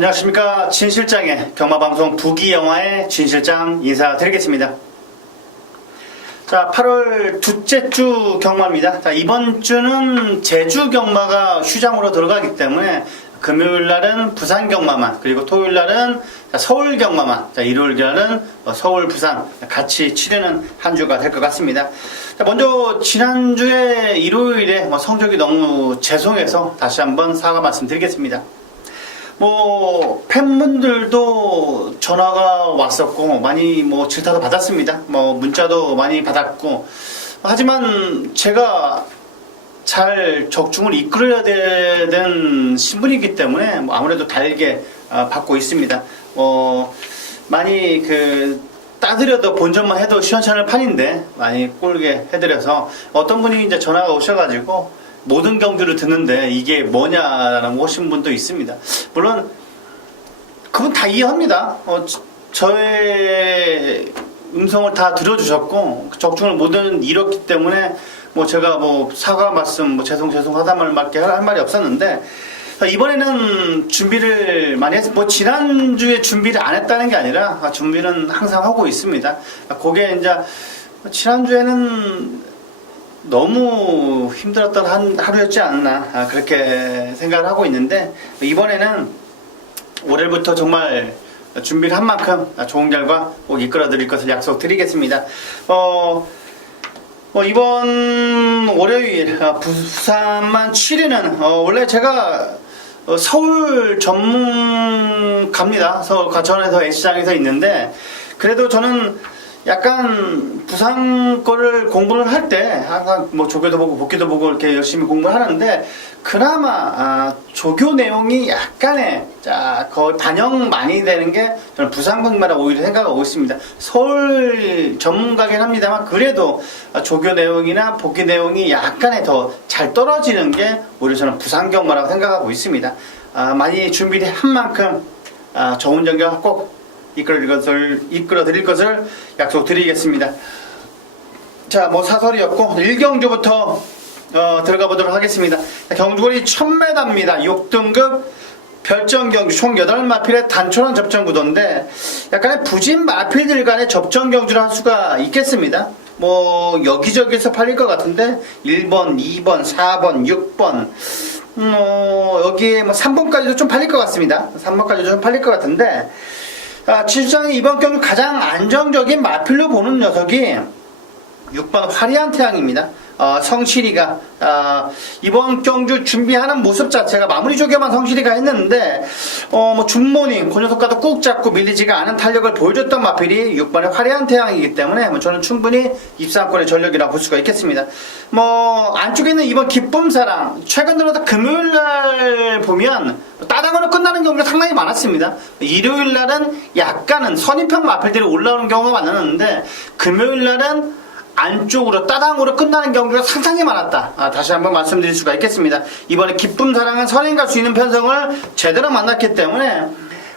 안녕하십니까. 진실장의 경마방송 부기영화의 진실장 인사드리겠습니다. 자, 8월 둘째 주 경마입니다. 자, 이번 주는 제주 경마가 휴장으로 들어가기 때문에 금요일 날은 부산 경마만, 그리고 토요일 날은 서울 경마만, 자, 일요일 날은 서울, 부산 같이 치르는 한 주가 될 것 같습니다. 자, 먼저 지난주에 일요일에 성적이 너무 죄송해서 다시 한번 사과 말씀드리겠습니다. 팬분들도 전화가 왔었고, 많이 질타도 받았습니다. 문자도 많이 받았고, 하지만 제가 잘 적중을 이끌어야 되는 신분이기 때문에 아무래도 달게 받고 있습니다. 많이 따드려도 본전만 해도 시원찮을 판인데 많이 꼴게 해드려서 어떤 분이 이제 전화가 오셔가지고 모든 경주를 듣는데 이게 뭐냐라고 오신 분도 있습니다. 물론 그분 다 이해합니다. 저의 음성을 다 들어주셨고 적중을 모든 잃었기 때문에 제가 사과 말씀 죄송하다는 말밖에 할 말이 없었는데, 이번에는 준비를 많이 했어요. 지난주에 준비를 안 했다는 게 아니라 준비는 항상 하고 있습니다. 그게 이제 지난주에는 너무 힘들었던 하루였지 않나 그렇게 생각을 하고 있는데, 이번에는 올해부터 정말 준비를 한 만큼 좋은 결과 꼭 이끌어 드릴 것을 약속드리겠습니다. 이번 월요일 부산만 치르는 원래 제가 서울 전문가입니다. 서울 과천에서 S장에서 있는데, 그래도 저는 약간 부산 거를 공부를 할 때 항상 조교도 보고 복귀도 보고 이렇게 열심히 공부를 하는데, 그나마 조교 내용이 약간의 거의 반영 많이 되는 게 저는 부산 경마라고 오히려 생각하고 있습니다. 서울 전문가긴 합니다만 그래도 조교 내용이나 복귀 내용이 약간의 더 잘 떨어지는 게 오히려 저는 부산 경마라고 생각하고 있습니다. 많이 준비를 한 만큼 좋은 전결 꼭 이끌어 드릴 것을 약속드리겠습니다. 자, 사설이었고 1경주부터 들어가 보도록 하겠습니다. 경주거리 1000m입니다. 6등급 별정경주 총 8마필의 단촐한 접전구도인데, 약간의 부진 마필들 간의 접전경주를 할 수가 있겠습니다. 여기저기서 팔릴 것 같은데 1번, 2번, 4번, 6번 여기에 3번까지도 좀 팔릴 것 같습니다. 3번까지도 좀 팔릴 것 같은데, 진실장이 이번 경주 가장 안정적인 마필로 보는 녀석이 6번 화려한 태양입니다. 성실이가 이번 경주 준비하는 모습 자체가 마무리 조교만 성실이가 했는데, 준모닝 그 녀석과도 꾹 잡고 밀리지가 않은 탄력을 보여줬던 마필이 6번의 화려한 태양이기 때문에 저는 충분히 입상권의 전력이라고 볼 수가 있겠습니다. 안쪽에 있는 이번 기쁨사랑, 최근 들어서 금요일날 보면 따당으로 끝나는 경우가 상당히 많았습니다. 일요일날은 약간은 선입형 마필들이 올라오는 경우가 많았는데, 금요일날은 안쪽으로 따당으로 끝나는 경우가 상당히 많았다. 다시 한번 말씀드릴 수가 있겠습니다. 이번에 기쁨사랑은 선행 갈 수 있는 편성을 제대로 만났기 때문에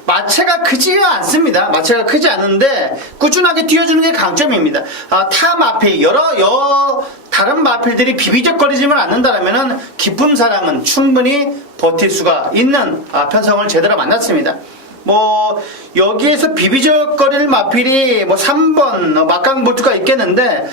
마체가 크지가 않습니다. 마체가 크지 않은데 꾸준하게 뛰어주는 게 강점입니다. 타 마필 다른 마필들이 비비적거리지만 않는다면 기쁨사랑은 충분히 버틸 수가 있는 편성을 제대로 만났습니다. 여기에서 비비적거릴 마필이 3번 막강볼트가 있겠는데,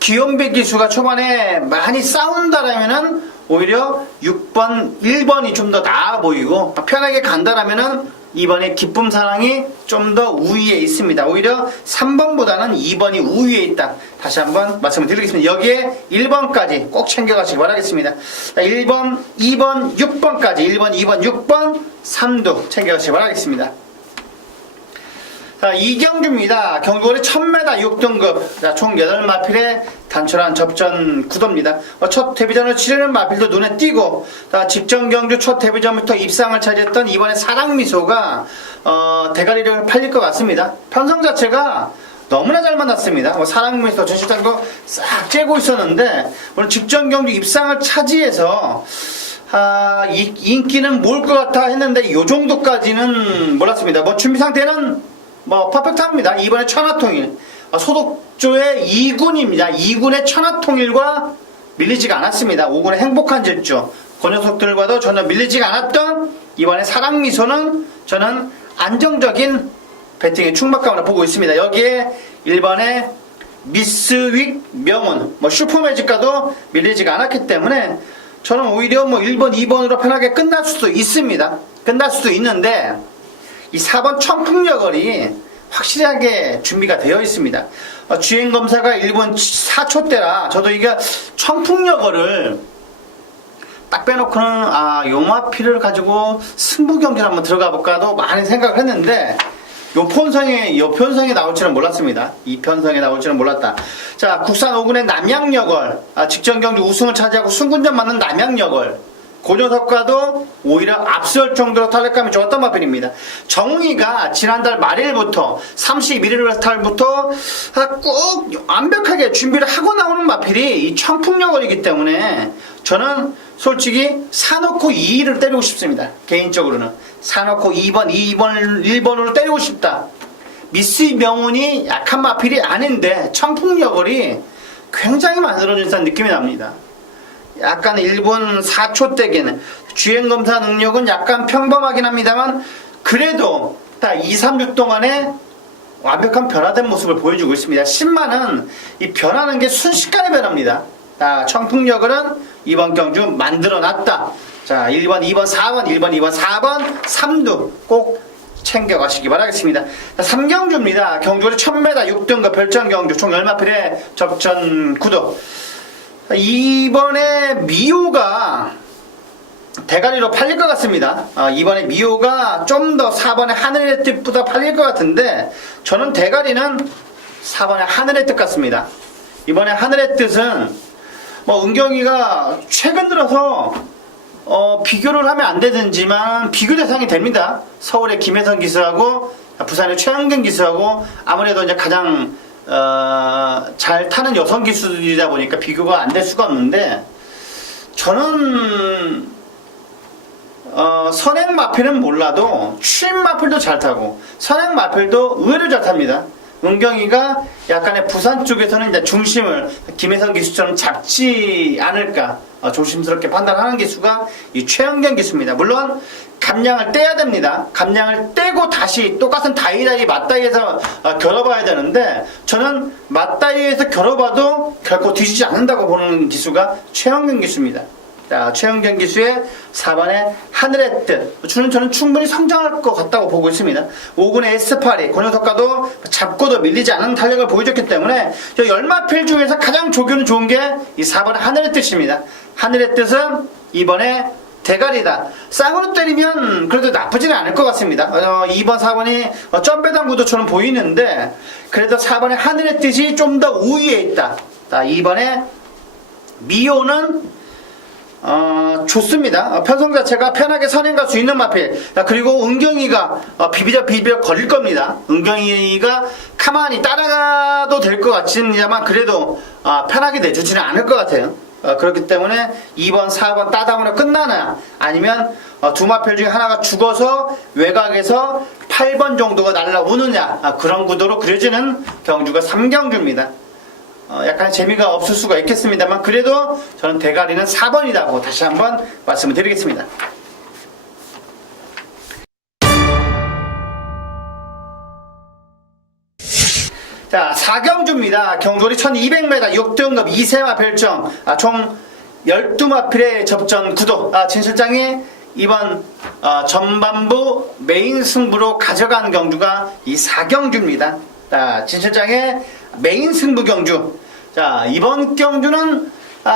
기욤배 기수가 초반에 많이 싸운다라면은 오히려 6번, 1번이 좀 더 나아 보이고, 편하게 간다라면은 2번의 기쁨사랑이 좀 더 우위에 있습니다. 오히려 3번보다는 2번이 우위에 있다. 다시 한번 말씀을 드리겠습니다. 여기에 1번까지 꼭 챙겨가시기 바라겠습니다. 1번, 2번, 6번까지 1번, 2번, 6번, 3도 챙겨가시기 바라겠습니다. 자, 이경주입니다. 경주거리 1000m 6등급 총 8마필의 단촐한 접전 구도입니다. 첫 데뷔전을 치르는 마필도 눈에 띄고, 직전 경주 첫 데뷔전부터 입상을 차지했던 이번에 사랑미소가 대가리를 팔릴 것 같습니다. 편성 자체가 너무나 잘 만났습니다. 사랑미소 전실장도 싹 째고 있었는데, 오늘 직전 경주 입상을 차지해서 인기는 모을 것 같아 했는데 이 정도까지는 몰랐습니다. 준비 상태는 퍼펙트합니다. 이번에 천하통일 소독조의 2군입니다. 2군의 천하통일과 밀리지가 않았습니다. 5군의 행복한 질주 그 녀석들과도 전혀 밀리지가 않았던 이번에 사랑미소는 저는 안정적인 배팅의 충박감으로 보고 있습니다. 여기에 1번에 미스윅 명운, 슈퍼매직과도 밀리지가 않았기 때문에 저는 오히려 1번, 2번으로 편하게 끝날 수도 있습니다. 끝날 수도 있는데 이 4번 청풍여걸이 확실하게 준비가 되어 있습니다. 주행검사가 1분 4초대라 저도 이게 청풍여걸을 딱 빼놓고는 용화피를 가지고 승부경기를 한번 들어가 볼까도 많이 생각을 했는데 요 편성에 나올 줄은 몰랐습니다. 이 편성에 나올 줄은 몰랐다. 자, 국산 5군의 남양여걸, 직전 경기 우승을 차지하고 승군전 맞는 남양여걸. 그 녀석과도 오히려 앞설 정도로 탄력감이 좋았던 마필입니다. 정웅이가 지난달 말일부터 31일 달부터 꼭 완벽하게 준비를 하고 나오는 마필이 이 청풍여걸이기 때문에 저는 솔직히 사놓고 2위를 때리고 싶습니다. 개인적으로는 사놓고 2번, 1번으로 때리고 싶다. 미스 명운이 약한 마필이 아닌데 청풍여걸이 굉장히 만들어진다는 느낌이 납니다. 약간 1분 4초 대기는 주행검사 능력은 약간 평범하긴 합니다만 그래도 딱 2, 3주 동안에 완벽한 변화된 모습을 보여주고 있습니다. 10만은 이 변하는 게 순식간에 변합니다. 청풍여걸은 이번 경주 만들어놨다. 자, 1번, 2번, 4번, 1번, 2번, 4번, 3두 꼭 챙겨가시기 바라겠습니다. 3경주입니다. 경주를 1000m 6등급 별정 경주 총 10마필의 접전 구도. 이번에 미호가 대가리로 팔릴 것 같습니다. 이번에 미호가 좀 더 4번의 하늘의 뜻보다 팔릴 것 같은데 저는 대가리는 4번의 하늘의 뜻 같습니다. 이번에 하늘의 뜻은 은경이가 최근 들어서 비교를 하면 안 되든지만 비교 대상이 됩니다. 서울의 김혜선 기수하고 부산의 최영경 기수하고 아무래도 이제 가장 잘 타는 여성 기수들이다 보니까 비교가 안 될 수가 없는데 저는 선행 마필은 몰라도 추임 마필도 잘 타고 선행 마필도 의외로 잘 탑니다. 은경이가 약간의 부산 쪽에서는 이제 중심을 김혜선 기수처럼 잡지 않을까 조심스럽게 판단하는 기수가 이 최영경 기수입니다. 물론 감량을 떼야 됩니다. 감량을 떼고 다시 똑같은 다이다이 맞다이에서 겨뤄봐야 되는데 저는 맞다이에서 겨뤄봐도 결코 뒤지지 않는다고 보는 기수가 최영경 기수입니다. 자, 최영경 기수의 4번의 하늘의 뜻 저는 충분히 성장할 것 같다고 보고 있습니다. 5군의 S8이 그 녀석과도 잡고도 밀리지 않는 탄력을 보여줬기 때문에 저 열마필 중에서 가장 조교는 좋은 게 이 4번의 하늘의 뜻입니다. 하늘의 뜻은 이번에 대가리다. 쌍으로 때리면 그래도 나쁘지는 않을 것 같습니다. 2번, 4번이 점배당 구도처럼 보이는데 그래도 4번의 하늘의 뜻이 좀 더 우위에 있다. 자, 2번에 미호는 좋습니다. 편성 자체가 편하게 선행 갈 수 있는 마필. 그리고 은경이가 비비적 걸릴 겁니다. 은경이가 가만히 따라가도 될 것 같습니다만 그래도 편하게 내주지는 않을 것 같아요. 그렇기 때문에 2번, 4번 따당으로 끝나나 아니면 두 마필 중에 하나가 죽어서 외곽에서 8번 정도가 날라오느냐 그런 구도로 그려지는 경주가 3경주입니다. 약간 재미가 없을 수가 있겠습니다만 그래도 저는 대가리는 4번이라고 다시 한번 말씀을 드리겠습니다. 자, 4경주입니다. 경주리 1200m 6등급 2세마 별정 총 12마필의 접전 구도. 진 실장이 이번 전반부 메인 승부로 가져가는 경주가 이 4경주입니다. 진 실장의 메인 승부 경주. 자, 이번 경주는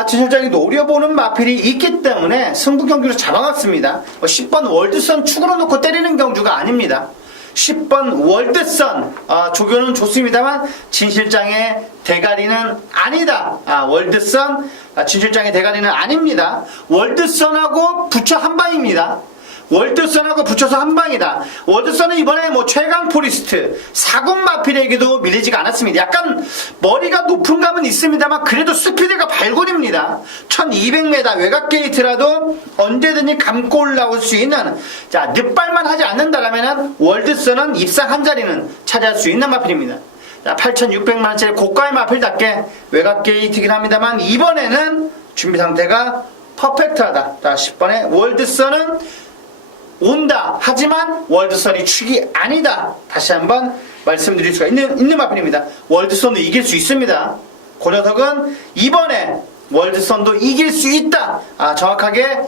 진 실장이 노려보는 마필이 있기 때문에 승부 경주를 잡아갔습니다. 10번 월드선 축으로 놓고 때리는 경주가 아닙니다. 10번 월드선 조교는 좋습니다만 진 실장의 대가리는 아니다. 월드선 진 실장의 대가리는 아닙니다. 월드선하고 붙여 한방입니다. 월드선하고 붙여서 한방이다. 월드선은 이번에 최강 포리스트 4군 마필에게도 밀리지가 않았습니다. 약간 머리가 높은 감은 있습니다만 그래도 스피드가 발군입니다. 1200m 외곽 게이트라도 언제든지 감고 올라올 수 있는 늦발만 하지 않는다라면 월드선은 입상 한 자리는 차지할 수 있는 마필입니다. 8600만원짜리 고가의 마필답게 외곽 게이트긴 합니다만 이번에는 준비 상태가 퍼펙트하다. 10번의 월드선은 온다. 하지만 월드선이 축이 아니다. 다시 한번 말씀드릴 수가 있는 마필입니다. 월드선도 이길 수 있습니다. 그 녀석은 이번에 월드선도 이길 수 있다. 정확하게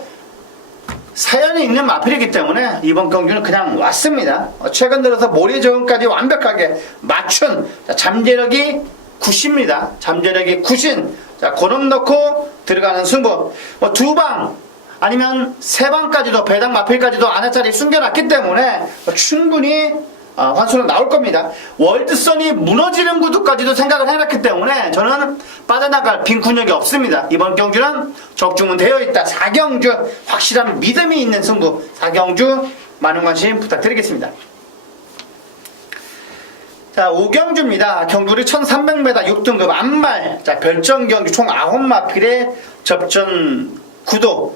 사연이 있는 마필이기 때문에 이번 경기는 그냥 왔습니다. 최근 들어서 모래저음까지 완벽하게 맞춘 잠재력이 굿입니다. 잠재력이 굿인 고름 넣고 들어가는 승부. 두 방 아니면 세 방까지도 배당 마필까지도 안하짜리 숨겨놨기 때문에 충분히 환수는 나올 겁니다. 월드선이 무너지는 구도까지도 생각을 해놨기 때문에 저는 빠져나갈 빈 군역이 없습니다. 이번 경주는 적중은 되어 있다. 4경주 확실한 믿음이 있는 승부. 4경주 많은 관심 부탁드리겠습니다. 자, 5경주입니다. 경주리 1300m 6등급 안말. 자, 별정 경주 총 9마필의 접전 구도.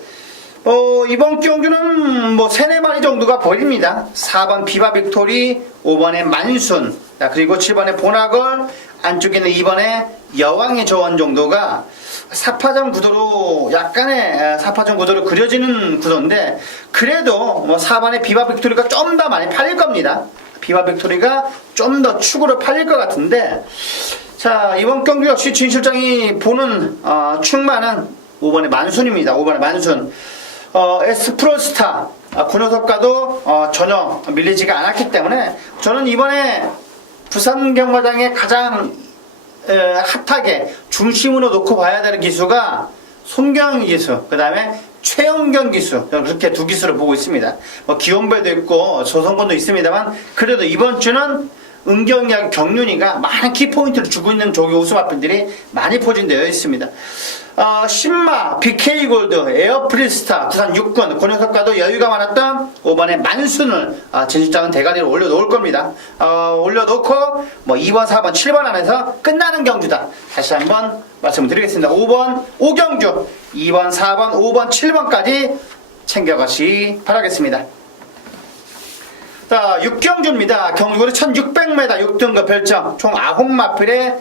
이번 경주는 뭐 3, 4마리 정도가 보입니다. 4번 비바 빅토리, 5번에 만순, 그리고 7번에 보나걸, 안쪽에는 2번에 여왕의 저원 정도가 사파전 구도로 약간의 사파전 구도로 그려지는 구도인데, 그래도 뭐 4번의 비바 빅토리가 좀 더 많이 팔릴 겁니다. 비바 빅토리가 좀 더 축으로 팔릴 것 같은데, 자, 이번 경주 역시 진 실장이 보는 축마는 5번의 만순입니다. 5번의 만순. 에스프로스타 그 녀석과도 전혀 밀리지가 않았기 때문에 저는 이번에 부산 경마장의 가장 핫하게 중심으로 놓고 봐야 되는 기수가 손경 기수, 그 다음에 최영경 기수, 저는 그렇게 두 기수를 보고 있습니다. 기원배도 있고 조성건도 있습니다만 그래도 이번 주는 은경이하고 경륜이가 많은 키포인트를 주고 있는 조교 우수마필들이 많이 포진되어 있습니다. 신마, BK골드, 에어프리스타, 구산 6군, 그 녀석과도 여유가 많았던 5번의 만순을 진실장은 대가리로 올려놓을 겁니다. 올려놓고 2번, 4번, 7번 안에서 끝나는 경주다. 다시 한번 말씀드리겠습니다. 5번, 5경주, 2번, 4번, 5번, 7번까지 챙겨가시 바라겠습니다. 자, 6경주입니다. 경주거리 1600m 6등급 별정 총 9마필의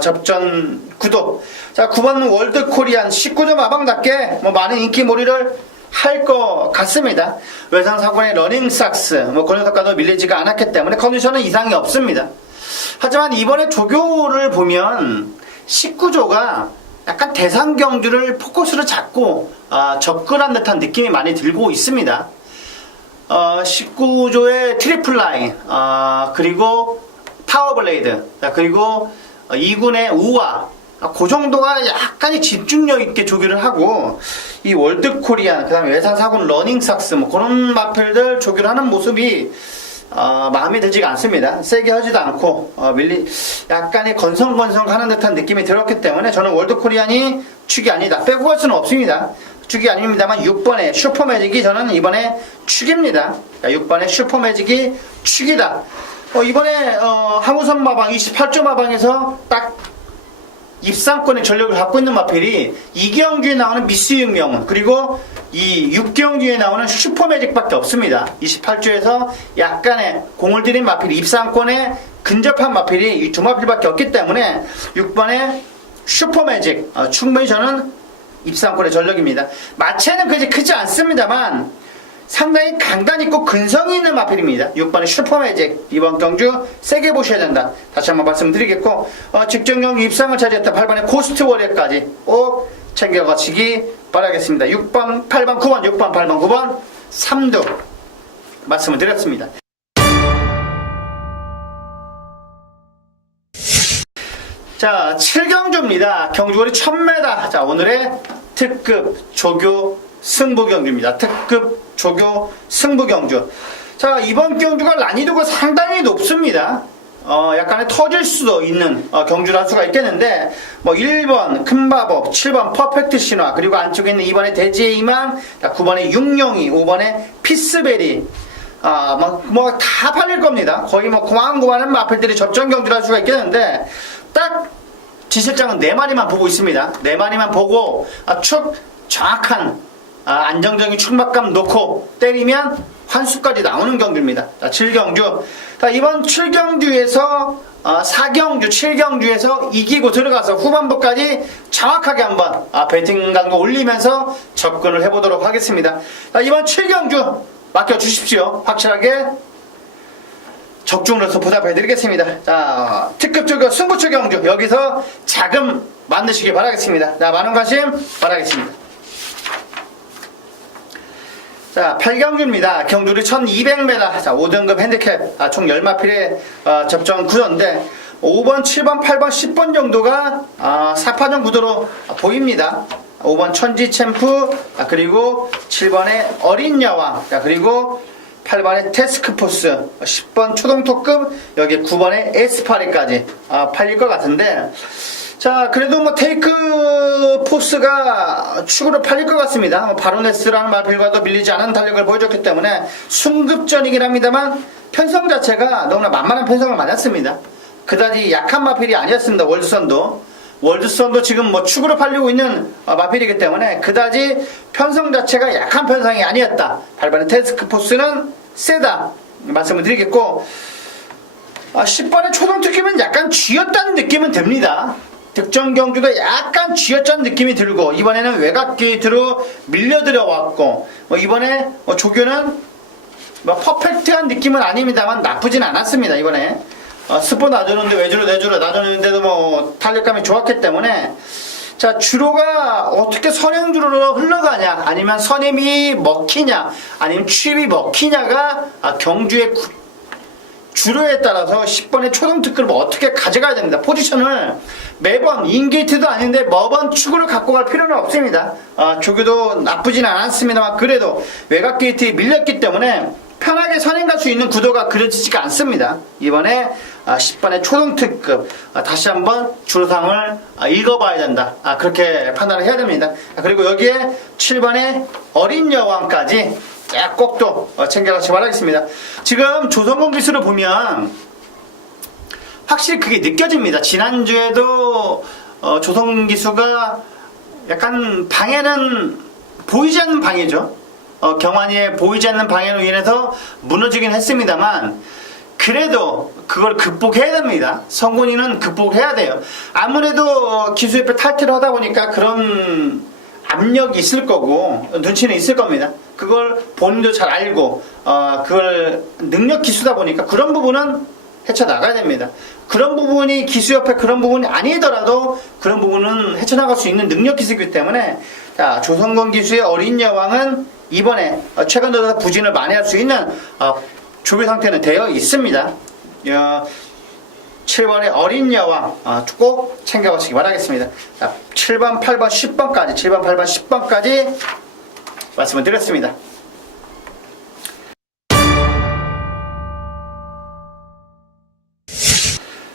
접전 구도. 자, 9번 월드 코리안 19점 마방답게 많은 인기몰이를 할 것 같습니다. 외상 사고의 러닝 삭스 그 녀석과도 밀리지가 않았기 때문에 컨디션은 이상이 없습니다. 하지만 이번에 조교를 보면 19조가 약간 대상 경주를 포커스로 잡고 접근한 듯한 느낌이 많이 들고 있습니다. 19조의 트리플 라인, 그리고 파워블레이드, 그리고 2군의 우와, 그 정도가 약간의 집중력 있게 조교를 하고, 이 월드 코리안, 그 다음에 외산 4군 러닝 삭스, 그런 마필들 조교를 하는 모습이, 마음에 들지가 않습니다. 세게 하지도 않고, 약간의 건성건성 하는 듯한 느낌이 들었기 때문에 저는 월드 코리안이 축이 아니다. 빼고 갈 수는 없습니다. 축이 아닙니다만 6번의 슈퍼매직이 저는 이번에 축입니다. 6번의 슈퍼매직이 축이다. 이번에 항우선 마방 28조 마방에서 딱 입상권의 전력을 갖고 있는 마필이 2경주에 나오는 미스 육명은, 그리고 이 6경주에 나오는 슈퍼매직밖에 없습니다. 28조에서 약간의 공을 들인 마필이 입상권에 근접한 마필이 이 두 마필밖에 없기 때문에 6번의 슈퍼매직 충분히 저는 입상권의 전력입니다. 마체는 그지 크지 않습니다만 상당히 강단 있고 근성이 있는 마필입니다. 6번의 슈퍼매직 이번 경주 세게 보셔야 된다. 다시 한번 말씀드리겠고, 직전경주 입상을 차지했던 8번의 고스트 워리어까지 꼭 챙겨가시기 바라겠습니다. 6번, 8번, 9번, 6번, 8번, 9번 3두 말씀을 드렸습니다. 자, 7경주입니다. 경주거리 1000m. 자, 오늘의 특급 조교 승부 경주입니다. 특급 조교 승부 경주. 자, 이번 경주가 난이도가 상당히 높습니다. 약간의 터질 수도 있는 경주를 할 수가 있겠는데, 1번 큰마법, 7번 퍼펙트 신화, 그리고 안쪽에 있는 2번의 대지의 희망, 9번의 육룡이, 5번의 피스베리, 다 팔릴 겁니다. 거의 고만고만한 마필들이 접전 경주를 할 수가 있겠는데, 딱 지실장은 4마리만 보고 있습니다. 4마리만 보고 축 정확한 안정적인 축막감 놓고 때리면 환수까지 나오는 경주입니다. 자, 7경주. 자, 이번 7경주에서 4경주, 7경주에서 이기고 들어가서 후반부까지 정확하게 한번 배팅 강도 올리면서 접근을 해보도록 하겠습니다. 자, 이번 7경주 맡겨주십시오. 확실하게 적중으로서 보답해드리겠습니다. 자, 특급적인 승부처 경주 여기서 자금 만드시기 바라겠습니다. 자, 많은 관심 바라겠습니다. 자, 8경주입니다. 경주리 1200m. 자, 5등급 핸디캡. 총 10마필의 접전 구도인데 5번, 7번, 8번, 10번 정도가 4파전 구도로 보입니다. 5번 천지 챔프, 그리고 7번의 어린 여왕, 그리고 8번의 태스크포스, 10번 초동토급, 여기 9번의 에스파리까지 팔릴 것 같은데, 자, 그래도 뭐 테이크 포스가 축으로 팔릴 것 같습니다. 바로네스라는 마필과도 밀리지 않은 달력을 보여줬기 때문에 순급전이긴 합니다만 편성 자체가 너무나 만만한 편성을 맞았습니다. 그다지 약한 마필이 아니었습니다. 월드선도 지금 뭐 축으로 팔리고 있는 마필이기 때문에 그다지 편성 자체가 약한 편성이 아니었다. 8번의 태스크포스는 세다 말씀을 드리겠고, 10번의 초동특기는 약간 쥐었다는 느낌은 듭니다. 득점 경주도 약간 쥐었다는 느낌이 들고, 이번에는 외곽 게이트로 밀려 들어왔고, 이번에 조교는 퍼펙트한 느낌은 아닙니다만 나쁘진 않았습니다. 이번에 스포 놔주는데 외주로 내주로 놔주는데도 뭐 탄력감이 좋았기 때문에, 자, 주로가 어떻게 선행주로 흘러가냐, 아니면 선임이 먹히냐, 아니면 취입이 먹히냐가 경주의 주로에 따라서 10번의 초동특급을 어떻게 가져가야 됩니다. 포지션을 매번 인게이트도 아닌데 매번 축으로 갖고 갈 필요는 없습니다. 조교도 나쁘진 않았습니다만 그래도 외곽 게이트에 밀렸기 때문에 편하게 선행 갈 수 있는 구도가 그려지지가 않습니다. 이번에 10번의 초동특급 다시 한번 주로상을 읽어봐야 된다. 그렇게 판단을 해야 됩니다. 그리고 여기에 7번의 어린 여왕까지 꼭 또 챙겨가시기 바라겠습니다. 지금 조성공 기수를 보면 확실히 그게 느껴집니다. 지난주에도 조성공 기수가 약간 방해는 보이지 않는 방해죠. 경환이의 보이지 않는 방해로 인해서 무너지긴 했습니다만 그래도 그걸 극복해야 됩니다. 성군이는 극복해야 돼요. 아무래도 기수협회 탈퇴를 하다 보니까 그런 압력이 있을 거고 눈치는 있을 겁니다. 그걸 본인도 잘 알고 그걸 능력 기수다 보니까 그런 부분은 헤쳐나가야 됩니다. 그런 부분이 기수협회 그런 부분이 아니더라도 그런 부분은 헤쳐나갈 수 있는 능력 기수이기 때문에, 자, 조성건 기수의 어린 여왕은 이번에 최근 들어서 부진을 만회할 수 있는 조교 상태는 되어 있습니다. 7번의 어린 여왕 꼭 챙겨가시기 바라겠습니다. 자, 7번, 8번, 10번까지 7번, 8번, 10번까지 말씀을 드렸습니다.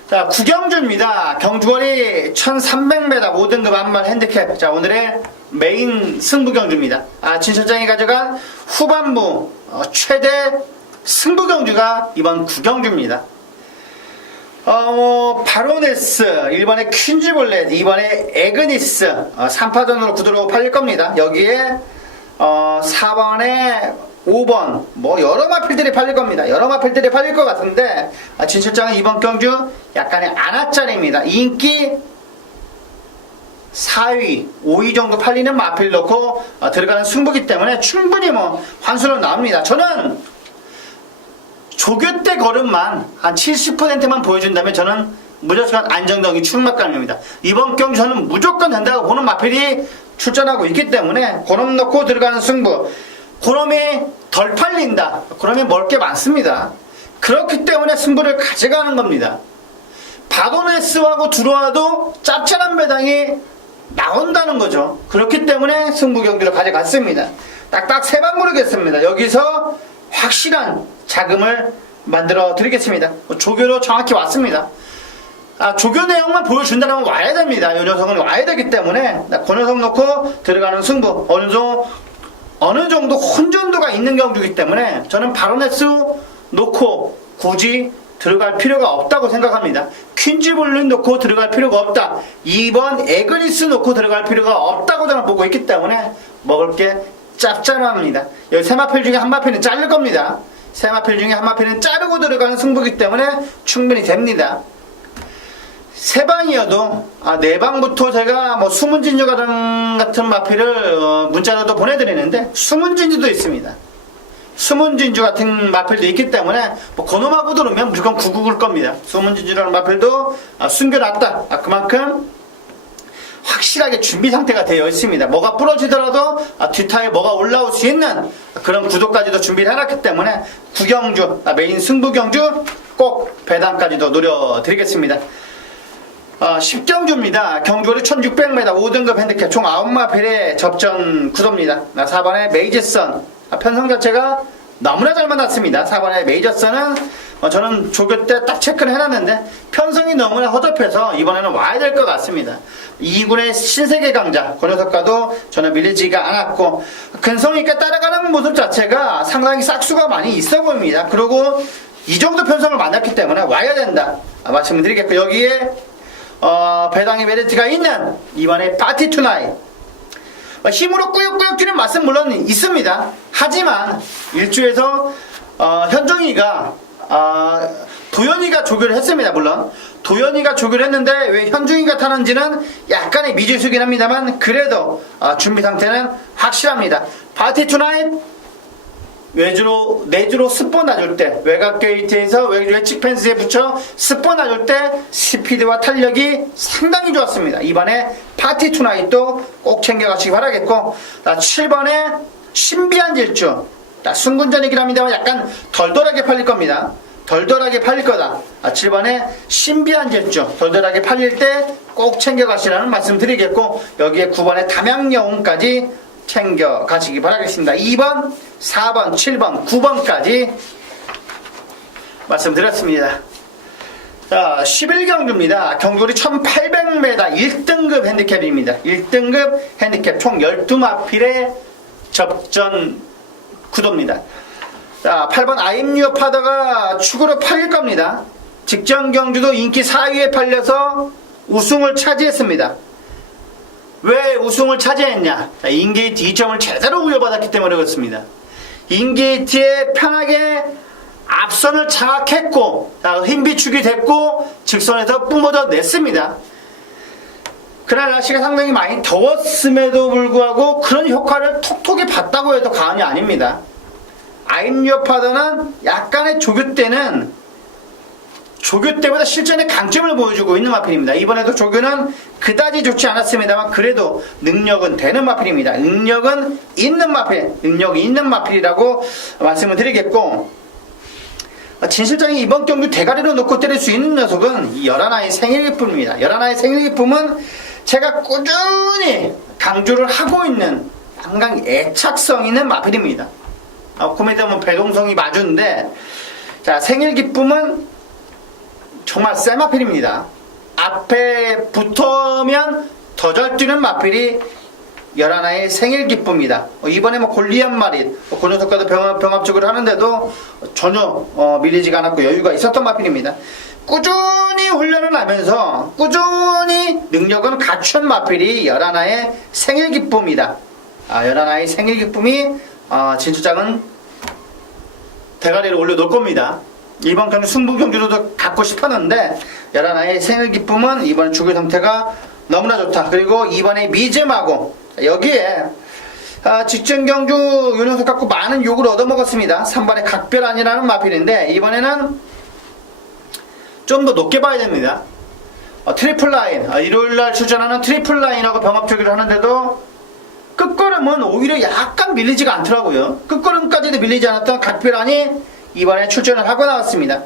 자, 구경주입니다. 경주거리 1300m 5등급 한말 핸디캡. 자, 오늘의 메인 승부경주입니다. 진실장이 가져간 후반부 최대 승부경주가 이번 구경주입니다. 바로네스, 1번의 퀸즈볼렛, 2번의 에그니스 3파전으로 구도로 팔릴 겁니다. 여기에 4번에 5번 여러 마필들이 팔릴 겁니다. 여러 마필들이 팔릴 것 같은데 진실장은 이번 경주 약간의 안하짜리입니다. 인기 4위, 5위 정도 팔리는 마필 넣고 들어가는 승부기 때문에 충분히 환수로 나옵니다. 저는 조교 때 걸음만 한 70%만 보여준다면 저는 무조건 안정적인 출마감입니다. 이번 경주 저는 무조건 된다고 보는 마필이 출전하고 있기 때문에 그놈 넣고 들어가는 승부, 그놈이 덜 팔린다, 그놈이 먹을 게 많습니다. 그렇기 때문에 승부를 가져가는 겁니다. 바도네스하고 들어와도 짭짤한 배당이 나온다는 거죠. 그렇기 때문에 승부 경기를 가져갔습니다. 딱딱 세 방 고르겠습니다. 여기서 확실한 자금을 만들어 드리겠습니다. 조교로 정확히 왔습니다. 조교 내용만 보여준다면 와야 됩니다. 이 녀석은 와야 되기 때문에 그 녀석 놓고 들어가는 승부, 어느 정도 혼전도가 있는 경주이기 때문에 저는 바로네스 놓고 굳이 들어갈 필요가 없다고 생각합니다. 퀸즈볼린 놓고 들어갈 필요가 없다. 2번 에그니스 놓고 들어갈 필요가 없다고 저는 보고 있기 때문에 먹을 게 짭짤합니다. 여기 세 마필 중에 한 마필은 자를 겁니다. 세 마필 중에 한 마필은 자르고 들어가는 승부이기 때문에 충분히 됩니다. 세 방이어도 네 방부터 제가 수문진주 같은 마필을 문자로도 보내드리는데 수문진주도 있습니다. 수문진주 같은 마필도 있기 때문에 뭐 그놈하고 들으면 무조건 구국을 겁니다. 수문진주라는 마필도 숨겨놨다. 그만큼 확실하게 준비 상태가 되어 있습니다. 뭐가 부러지더라도 뒷타에 뭐가 올라올 수 있는 그런 구도까지도 준비를 해놨기 때문에 구경주, 메인 승부경주 꼭 배당까지도 노려드리겠습니다. 10경주입니다. 경주거리 1600m 5등급 핸디캡 총 9마필의 접전 구도입니다. 4번에 메이저선 편성 자체가 너무나 잘 만났습니다. 4번에 메이저선은 저는 조교 때 딱 체크를 해놨는데 편성이 너무나 허접해서 이번에는 와야 될 것 같습니다. 2군의 신세계 강자 그 녀석과도 저는 밀리지가 않았고 근성 있게 따라가는 모습 자체가 상당히 싹수가 많이 있어 보입니다. 그리고 이 정도 편성을 만났기 때문에 와야 된다 말씀을 드리겠고 여기에 배당의 메리트가 있는 이번에 파티 투나잇 힘으로 꾸역꾸역 뛰는 맛은 물론 있습니다. 하지만 일주에서 현종이가 도현이가 조교를 했습니다. 물론 도현이가 조교를 했는데 왜 현중이가 타는지는 약간의 미지수긴 합니다만 그래도 준비 상태는 확실합니다. 파티 투나잇 내주로 스포 놔줄 때 외곽 게이트에서 외측 펜스에 붙여 스포 놔줄 때 스피드와 탄력이 상당히 좋았습니다. 이번에 파티 투나잇도 꼭 챙겨가시기 바라겠고 7번에 신비한 질주 순군전이긴 합니다만 약간 덜덜하게 팔릴 겁니다. 덜덜하게 팔릴 거다. 7번에 신비한 질주 덜덜하게 팔릴 때 꼭 챙겨가시라는 말씀 드리겠고 여기에 9번에 담양여운까지 챙겨가시기 바라겠습니다. 2번, 4번, 7번, 9번까지 말씀드렸습니다. 자, 11경주입니다. 경주거리 1800m 1등급 핸디캡입니다. 1등급 핸디캡 총 12마필의 접전 구도입니다. 자, 8번 아임뉴어 파더가 축으로 팔릴 겁니다. 직전 경주도 인기 4위에 팔려서 우승을 차지했습니다. 왜 우승을 차지했냐? 인게이트 2점을 제대로 부여받았기 때문에 그렇습니다. 인게이트에 편하게 앞선을 장악했고 힘 비축이 됐고 직선에서 뿜어져 냈습니다. 그날 날씨가 상당히 많이 더웠음에도 불구하고 그런 효과를 톡톡히 봤다고 해도 과언이 아닙니다. 아임뉴어 파더는 약간의 조교 때보다 실전의 강점을 보여주고 있는 마필입니다. 이번에도 조교는 그다지 좋지 않았습니다만 그래도 능력은 되는 마필입니다. 능력은 있는 마필, 능력이 있는 마필이라고 말씀을 드리겠고 진 실장이 이번 경주 대가리로 놓고 때릴 수 있는 녀석은 이 열하나의 생일기쁨입니다. 열하나의 생일기쁨은 제가 꾸준히 강조를 하고 있는 상당히 애착성 있는 마필입니다. 코미디언은 배동성이 마주인데 자 생일기쁨은 정말 쎄 마필입니다. 앞에 붙으면 더 잘 뛰는 마필이 열하나의 생일기쁨입니다. 이번에 골리앗 마릿 그 녀석과도 병합적으로 하는데도 전혀 밀리지가 않았고 여유가 있었던 마필입니다. 꾸준히 훈련을 하면서 꾸준히 능력은 갖춘 마필이 열하나의 생일기쁨이다. 열하나의 생일기쁨이 진출장은 대가리를 올려놓을 겁니다. 이번 경주 승부경주도 갖고 싶었는데 열하나의 생일기쁨은 이번 주교 상태가 너무나 좋다. 그리고 이번에 미즈마고 여기에 직전 경주 요 녀석 갖고 많은 욕을 얻어먹었습니다. 3번에 각별안이라는 마필인데 이번에는 좀 더 높게 봐야 됩니다. 트리플라인 일요일날 출전하는 트리플라인하고 병합주기를 하는데도 끝걸음은 오히려 약간 밀리지가 않더라고요. 끝걸음까지도 밀리지 않았던 각별안이 이번에 출전을 하고 나왔습니다.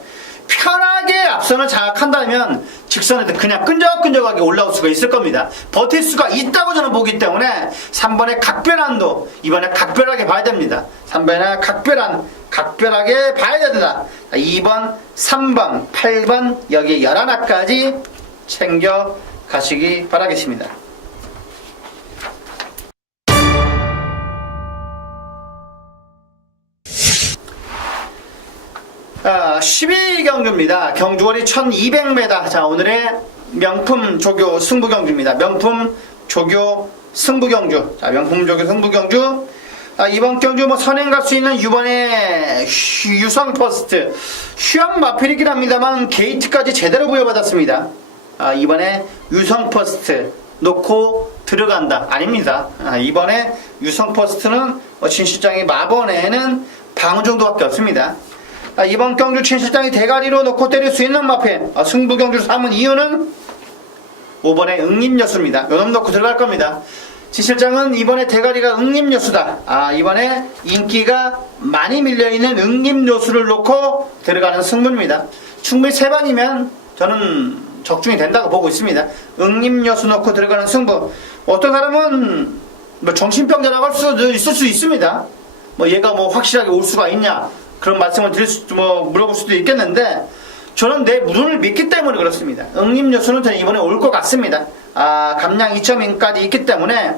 편하게 앞선을 장악한다면 직선에도 그냥 끈적끈적하게 올라올 수가 있을 겁니다. 버틸 수가 있다고 저는 보기 때문에 3번의 각별안도 이번에 각별하게 봐야 됩니다. 3번의 각별안 각별하게 봐야 된다. 2번, 3번, 8번 여기에 11까지 챙겨 가시기 바라겠습니다. 12경주입니다. 경주거리 1200m. 자, 오늘의 명품 조교 승부경주입니다. 명품 조교 승부경주. 자, 명품 조교 승부경주. 이번 경주 선행 갈 수 있는 이번에 유성 퍼스트. 휴양 마필이긴 합니다만 게이트까지 제대로 부여받았습니다. 이번에 유성 퍼스트. 놓고 들어간다. 아닙니다. 이번에 유성퍼스트는 진 실장이 마번에는 방어 정도밖에 없습니다. 이번 경주 진 실장이 대가리로 놓고 때릴 수 있는 마필 승부 경주를 삼은 이유는 5번에 응립여수입니다. 요놈 놓고 들어갈 겁니다. 진 실장은 이번에 대가리가 응립여수다. 이번에 인기가 많이 밀려있는 응립여수를 놓고 들어가는 승부입니다. 충분히 3방이면 저는 적중이 된다고 보고 있습니다. 응립여수 놓고 들어가는 승부. 어떤 사람은 뭐 정신병자라고 할 수도 있을 수 있습니다. 뭐 얘가 뭐 확실하게 올 수가 있냐 그런 말씀을 물어볼 수도 있겠는데 저는 내 눈을 믿기 때문에 그렇습니다. 응립여수는 저는 이번에 올 것 같습니다. 감량 2.0까지 있기 때문에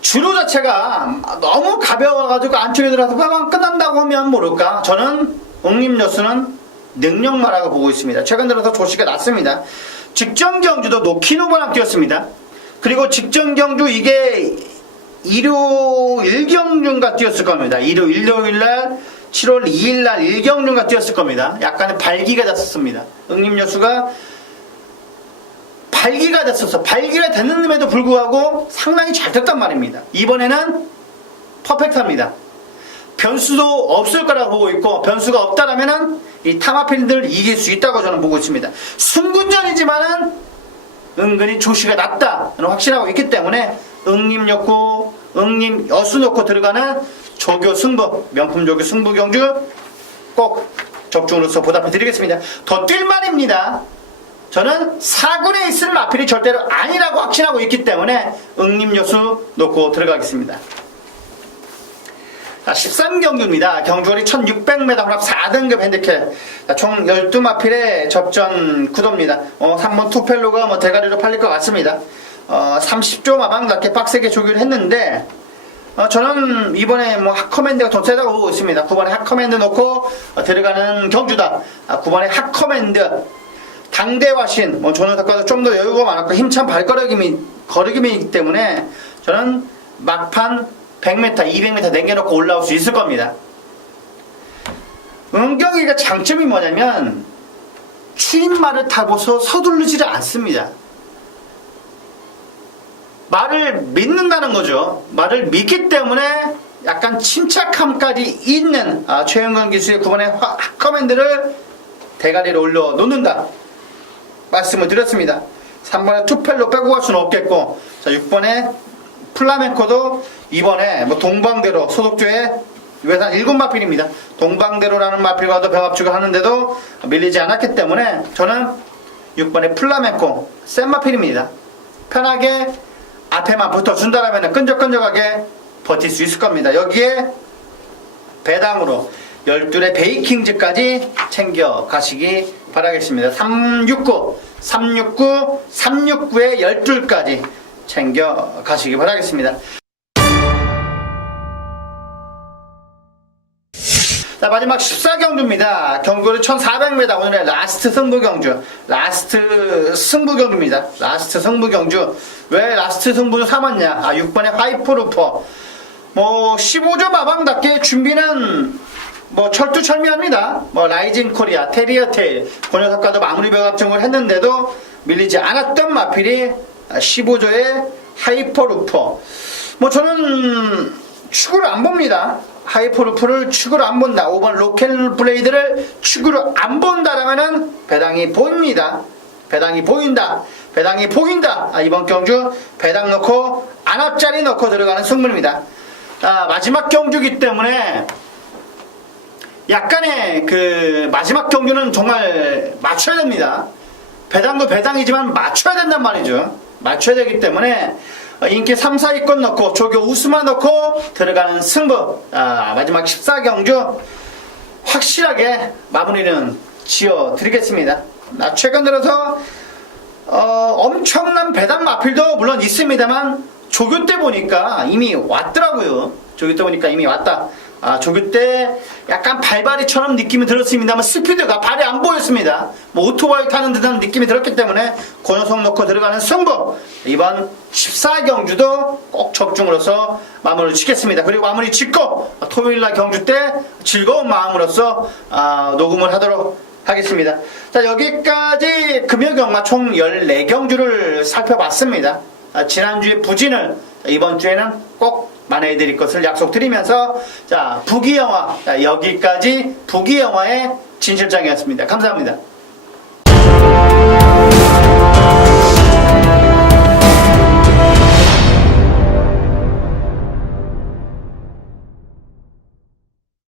주로 자체가 너무 가벼워가지고 안쪽에 들어가서 빠방 끝난다고 하면 모를까. 저는 응립여수는 능력마라고 보고 있습니다. 최근 들어서 조치가 났습니다. 직전 경주도 노키노바랑 뛰었습니다. 그리고 직전 경주 이게 일요 1경주인가 뛰었을 겁니다. 일요일날 7월 2일날 1경주인가 뛰었을 겁니다. 약간의 발기가 됐었습니다. 응립여수가 발기가 됐었어. 발기가 됐는데도 불구하고 상당히 잘 됐단 말입니다. 이번에는 퍼펙트합니다. 변수도 없을 거라고 보고 있고 변수가 없다라면은 이 타마필들 이길 수 있다고 저는 보고 있습니다. 순군전이지만은 은근히 조시가 낮다는 확신하고 있기 때문에 응립여수 놓고 들어가는 조교 승부, 명품 조교 승부 경주 꼭 적중으로서 보답해 드리겠습니다. 더 뛸 말입니다. 저는 4군에 있을 마필이 절대로 아니라고 확신하고 있기 때문에 응립여수 놓고 들어가겠습니다. 자, 13경주입니다. 경주거리 1600m 혼합 4등급 핸디캡. 총 12마필의 접전 구도입니다. 3번 투펠로가 대가리로 팔릴 것 같습니다. 30조 마방답게 빡세게 조교를 했는데, 저는 이번에 핫커맨드가 더 세다고 보고 있습니다. 9번에 핫커맨드 놓고 들어가는 경주다. 9번에 핫커맨드. 당대화신, 조능사과도 좀 더 여유가 많았고 힘찬 거리김이기 때문에 저는 막판 100m, 200m 남겨놓고 올라올 수 있을 겁니다. 은경이가 장점이 뭐냐면 추임말을 타고서 서두르지를 않습니다. 말을 믿는다는 거죠. 말을 믿기 때문에 약간 침착함까지 있는 최은건 기수의 9번의 핫커맨드를 대가리로 올려놓는다 말씀을 드렸습니다. 3번에 투펠로 빼고 갈 수는 없겠고, 자 6번에 플라멘코도 이번에 동방대로 소속주의 외산 7마필입니다. 동방대로라는 마필과도 병합축을 하는데도 밀리지 않았기 때문에 저는 6번에 플라멘코 센 마필입니다. 편하게 앞에만 붙어준다라면 끈적끈적하게 버틸 수 있을 겁니다. 여기에 배당으로 12의 베이킹즈까지 챙겨 가시기 바라겠습니다. 369, 369에 12까지 챙겨 가시기 바라겠습니다. 자, 마지막 14경주입니다. 경주거리 1400m 오늘의 라스트 승부경주. 라스트 승부경주입니다. 라스트 승부경주. 왜 라스트 승부를 삼았냐? 6번의 하이퍼루퍼. 15조 마방답게 준비는 철두철미합니다. 라이징 코리아, 테리어 테일, 고녀석과도 마무리 병합증을 했는데도 밀리지 않았던 마필이 15조의 하이퍼루퍼. 저는 축구를 안 봅니다. 하이퍼루프를 축으로 안 본다. 5번 로켓 블레이드를 축으로 안 본다라면은 배당이 보입니다. 배당이 보인다. 배당이 보인다. 이번 경주 배당 넣고 안압짜리 넣고 들어가는 승부입니다. 마지막 경주기 때문에 약간의 마지막 경주는 정말 맞춰야 됩니다. 배당도 배당이지만 맞춰야 된단 말이죠. 맞춰야 되기 때문에 인기 3, 4위권 넣고 조교 우스만 넣고 들어가는 승부. 마지막 14경주 확실하게 마무리는 지어 드리겠습니다. 최근 들어서 엄청난 배당 마필도 물론 있습니다만 조교 때 보니까 이미 왔더라고요. 조교 때 보니까 이미 왔다. 조교 때 약간 발발이처럼 느낌이 들었습니다만 스피드가 발이 안 보였습니다. 오토바이 타는 듯한 느낌이 들었기 때문에 고녀석 넣고 들어가는 승부. 이번 14경주도 꼭 적중으로서 마무리를 짓겠습니다. 그리고 마무리 짓고 토요일날 경주 때 즐거운 마음으로서 녹음을 하도록 하겠습니다. 자, 여기까지 이렇게 금요경마 총 14경주를 살펴봤습니다. 지난주에 부진을, 이번 주에는 꼭 만회해드릴 것을 약속드리면서, 자, 부기영화, 여기까지 부기영화의 진실장이었습니다. 감사합니다.